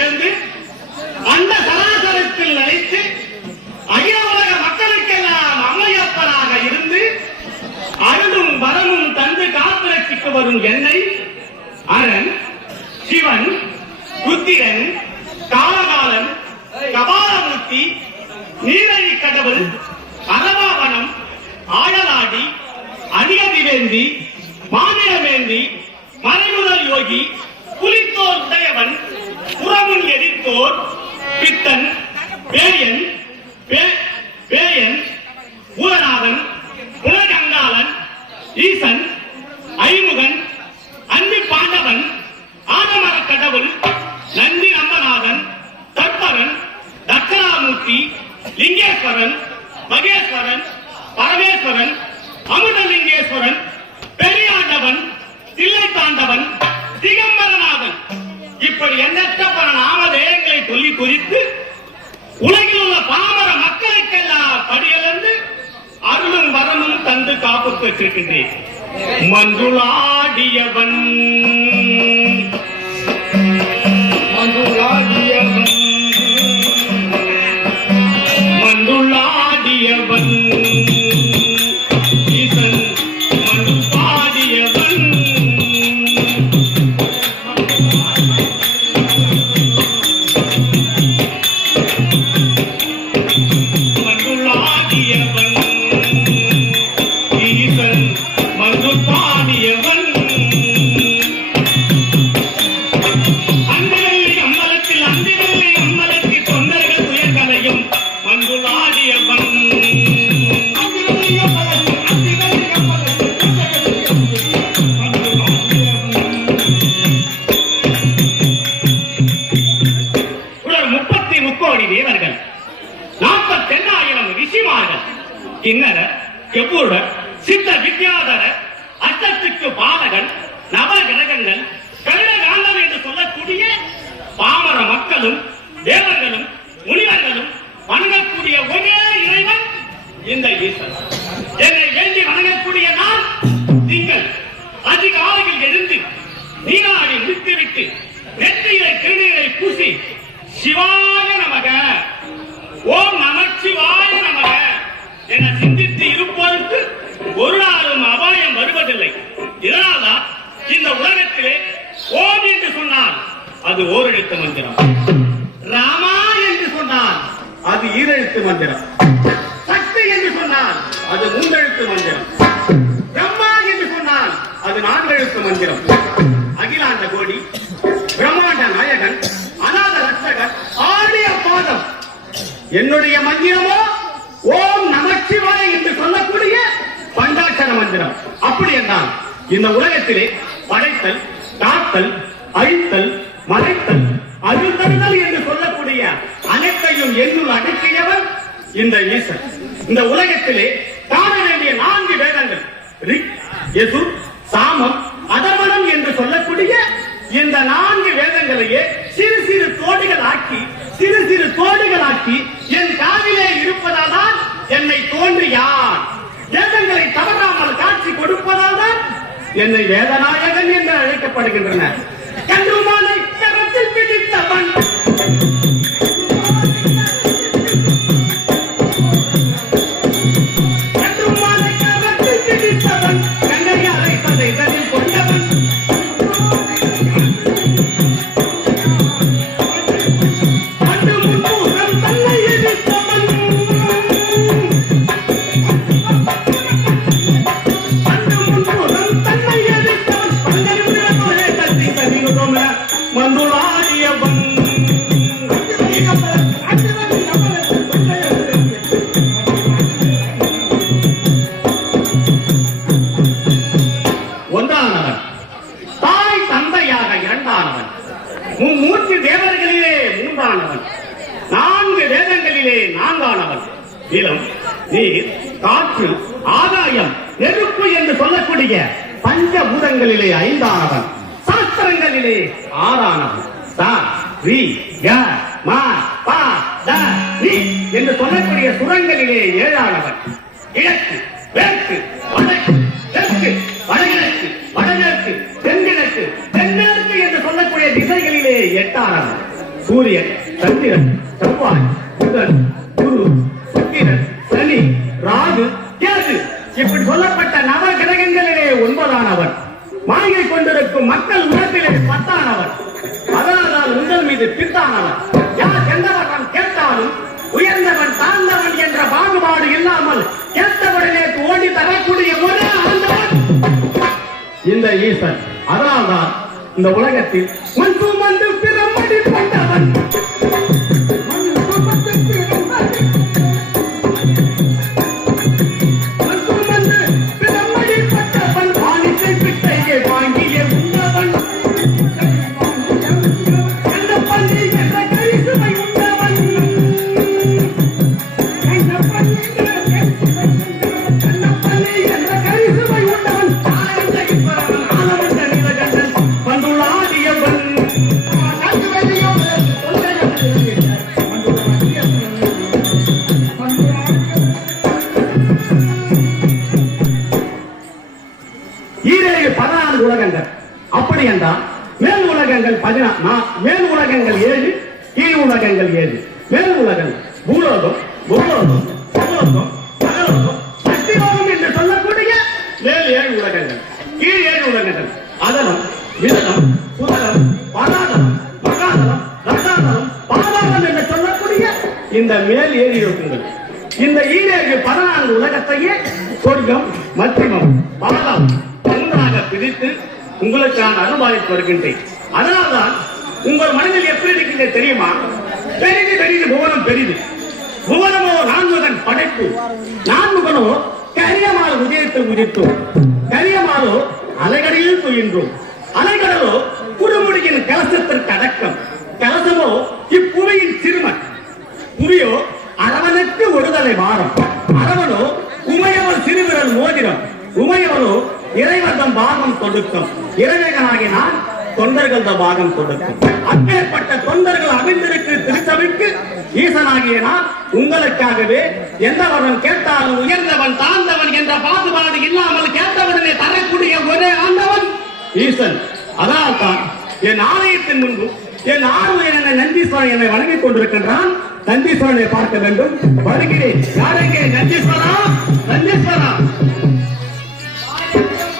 நிகழ்ந்து அந்த சராசரத்தில் நிலைத்து அகில உலக மக்களுக்கெல்லாம் அம்மையப்பனாக இருந்து அருளும் வரமும் தந்து காப்பிரட்சிக்கு வரும் என்னை அரண், சிவன், ருத்திரன், காலகாலன், கபாலமூர்த்தி, நீலகி கடவுள், அரவாவனம், ஆழலாடி, அணிகதிவேந்தி, மாநிலமேந்தி, மறைமுதல் யோகி, புலித்தோர் உடையவன், புறமுன் எரித்தோர், பித்தன், பேயன், பூரநாதன், புலகங்காளன், ஈசன், ஐமுகன், அன்னி பாண்டவன், ஆடமர கடவுள், நந்தி நம்பநாதன், தற்பரன், தட்சணாமூர்த்தி, லிங்கேஸ்வரன், மகேஸ்வரன், பரமேஸ்வரன், அமுதலிங்கேஸ்வரன், பெரியாண்டவன், தில்லை தாண்டவன், திகம்பரநாதன், இப்படி எண்ணற்ற பல நாமதேயங்களை சொல்லி குறித்து உலகில் உள்ள பாமர மக்களுக்கெல்லாம் படியிலிருந்து அருளும் வரமும் தந்து காப்பு பெற்றிருக்கின்றேன். மன்றுளாடியவன் மன்றுளாடியவன் மன்றுளாடியவன் ஈசன் மன்று பாடியவன் மன்றுளாடியவன் ஈசன் மன்று பாடியவன் அந்திவெள்ளி அம்மலத்தில் தொண்டர்கள் உயர்கலையும் மன்றுளாடியவன் முக்கோடி தேவர்கள், 48,000 ரிஷிமார்கள், கிண்ணரர், செவ்வூரர், சித்த வித்யாதரர், அச்சத்துக்கு பாலகன், நவகிரகங்கள், கருடகாண்டம் என்று சொல்லக்கூடிய பாமர மக்களும் தேவர்களும் முனிவர்களும் வணங்கக்கூடிய ஒரே இறைவன் இந்த ஈசன். என்னை வேண்டி வணங்கக்கூடிய நான் திங்கள் அதிகாலையில் எழுந்து நீராடி முடித்துவிட்டு நெற்றியிலே திருநீரை பூசி சிவாய நமக, ஓம் நமச்சிவாய நமக என சிந்தித்து இருப்பதற்கு ஒரு நாளும் அபாயம் வருவதில்லை. இதனால்தான் இந்த உலகத்திலே ஓம் என்று சொன்னால் அது ஓரெழுத்து மந்திரம், ராமா என்று சொன்னால் அது ஈரெழுத்து மந்திரம், சக்தி என்று சொன்னால் அது 3 எழுத்து மந்திரம், பிரம்மா என்று சொன்னால் அது 4 எழுத்து மந்திரம், அகிலாண்ட கோடி பிரம்மாண்ட நாயகன் அநாத ரட்சகன் ஆடிய பாதம் என்னுடைய மந்திரமோ ஓம் நமச்சிவாய என்று சொல்லக்கூடிய பஞ்சாட்சர மந்திரம். அப்படி என்றால் இந்த உலகத்திலே படைத்தல், காத்தல், அழித்தல், மறைத்தல், அழுத்தல் என்று சொல்லக்கூடிய அனைத்தையும் என்னுள் அடக்கியவர் இந்த ஈசன். இந்த உலகத்திலே காண வேண்டிய 4 வேதங்கள் ரிக், யஜுர், சாமம், அதர்வணம் என்று சொல்லக்கூடிய இந்த 4 வேதங்களையே சிறு சிறு தோடுகள் ஆக்கி என் காதிலே இருப்பதால் தான் என்னை தோன்றி யார் வேதங்களை தவறாமல் காட்சி கொடுப்பதால் தான் என்னை வேதநாயகன் என்று அழைக்கப்படுகின்றன. கன்றுமானை கரத்தில் பிடித்தவன் கண்ணை அழைப்பதை தனில் கொண்டவன் ஒன்றானவன், தாய் தந்தையாக இரண்டானவன், மும்மூர்த்தி தேவர்களிலே மூன்றானவன், 4 வேதங்களிலே 4ஆனவன், நிலம், நீர், காற்று, ஆகாயம், நெருப்பு என்று சொல்லக்கூடிய பஞ்சபூதங்களிலே 5ஆனவன், சாஸ்திரங்களிலே 6ஆனவன், சா, ரி, க, ம, ப, த, நி என்று சொல்லக்கூடிய சுரங்களிலே 7ஆனவன், கிழக்கு, மேற்கு, வடக்கு, தெற்கு, வடகிழக்கு, வடமேற்கு, தென்கிழக்கு, தென்மேற்கு என்று சொல்லக்கூடிய திசைகளிலே 8ஆனவன், சூரியன், சந்திரன், செவ்வாய், புதன், குரு, சுக்கிரன், சனி, ராகு, கேது இப்படி சொல்லப்பட்ட நவ கிரகங்களிலே 9ஆனவன். மாளிகை கொண்டிருக்கும் மக்கள் உலகத்திலே 10ஆனவன். அதனால் உங்கள் மீது பித்தானவன். யார் எந்தவன் கேட்டாலும் உயர்ந்தவன் தாழ்ந்தவன் என்ற பாகுபாடு இல்லாமல் கேட்டவர்களே ஓடி தரக்கூடிய ஒரே ஆண்டவன் இந்த ஈசன். அதனால்தான் இந்த உலகத்தில் வந்து பிரமடி கொண்டவன். உலகங்கள் அப்படி என்றால் மேல் உலகங்கள் 14, மேல் உலகங்கள் 7, கீழ் உலகங்கள் 7. மேல் உலகம் பூலோகம், பூலோகம், சுலோகம், நகலோகம், சக்திலோகம் என்று சொல்லக்கூடிய மேல் 7 உலகங்கள், கீழ் 7 உலகங்கள். அதனம், விதனம், சுதனம், பாதாளம், மகாதலம், ரசாதலம், பாதாளம் என்று சொல்லக்கூடிய இந்த மேல் 7 யோகங்கள். இந்த 14 உலகத்தையே சொர்க்கம், மத்தியமம், பாதாளம் ஒன்றாக பிரித்து உங்களுக்கு நான் அனுபவித்து வருகின்றேன். அதனால்தான் உங்கள் மனதில் எப்படி இருக்கின்ற தெரியுமா? பெரிது பெரிது புவனம் பெரிது. புவனமோ நான்முகன் படைப்பு. நான்முகனோ கரியமால் உதயத்தில் உதித்தோம். கரியமாலோ அலைகடலில் துயின்றோம். அலைகடலோ குறுமுடியின் கலசத்திற்கு அடக்கம். கலசமோ இப்புவியின் சிறுமன். புவியோ அரவனுக்கு ஒருதலை மாறும். அரவனோ உமையவன் சிறுவிரல் மோதிரம். உமையவனோ இறைவர்தம் பாகம் கொடுக்கும். இறைவனாகினால் தொண்டர்கள் பாகம் கொடுக்கும். அப்பேற்பட்ட தொண்டர்கள் அமைந்திருக்கு திருச்சபைக்கு ஈசனாகிய நான் உங்களுக்காகவே எந்த வரம் கேட்டாலும் உயர்ந்தவன் தாழ்ந்தவன் என்ற பாகுபாடு இல்லாமல் கேட்டவனே தரக்கூடிய ஒரே ஆண்டவன் ஈசன். அதனால்தான் என் ஆலயத்தின் முன்பு என் ஆர்வலர் நந்தீஸ்வரன் என்னை வணங்கிக் கொண்டிருக்கின்றான். நந்தீஸ்வரனை பார்க்க வேண்டும். வருகிறேன். யாரெங்கே? நந்தீஸ்வரா, நந்தீஸ்வரா.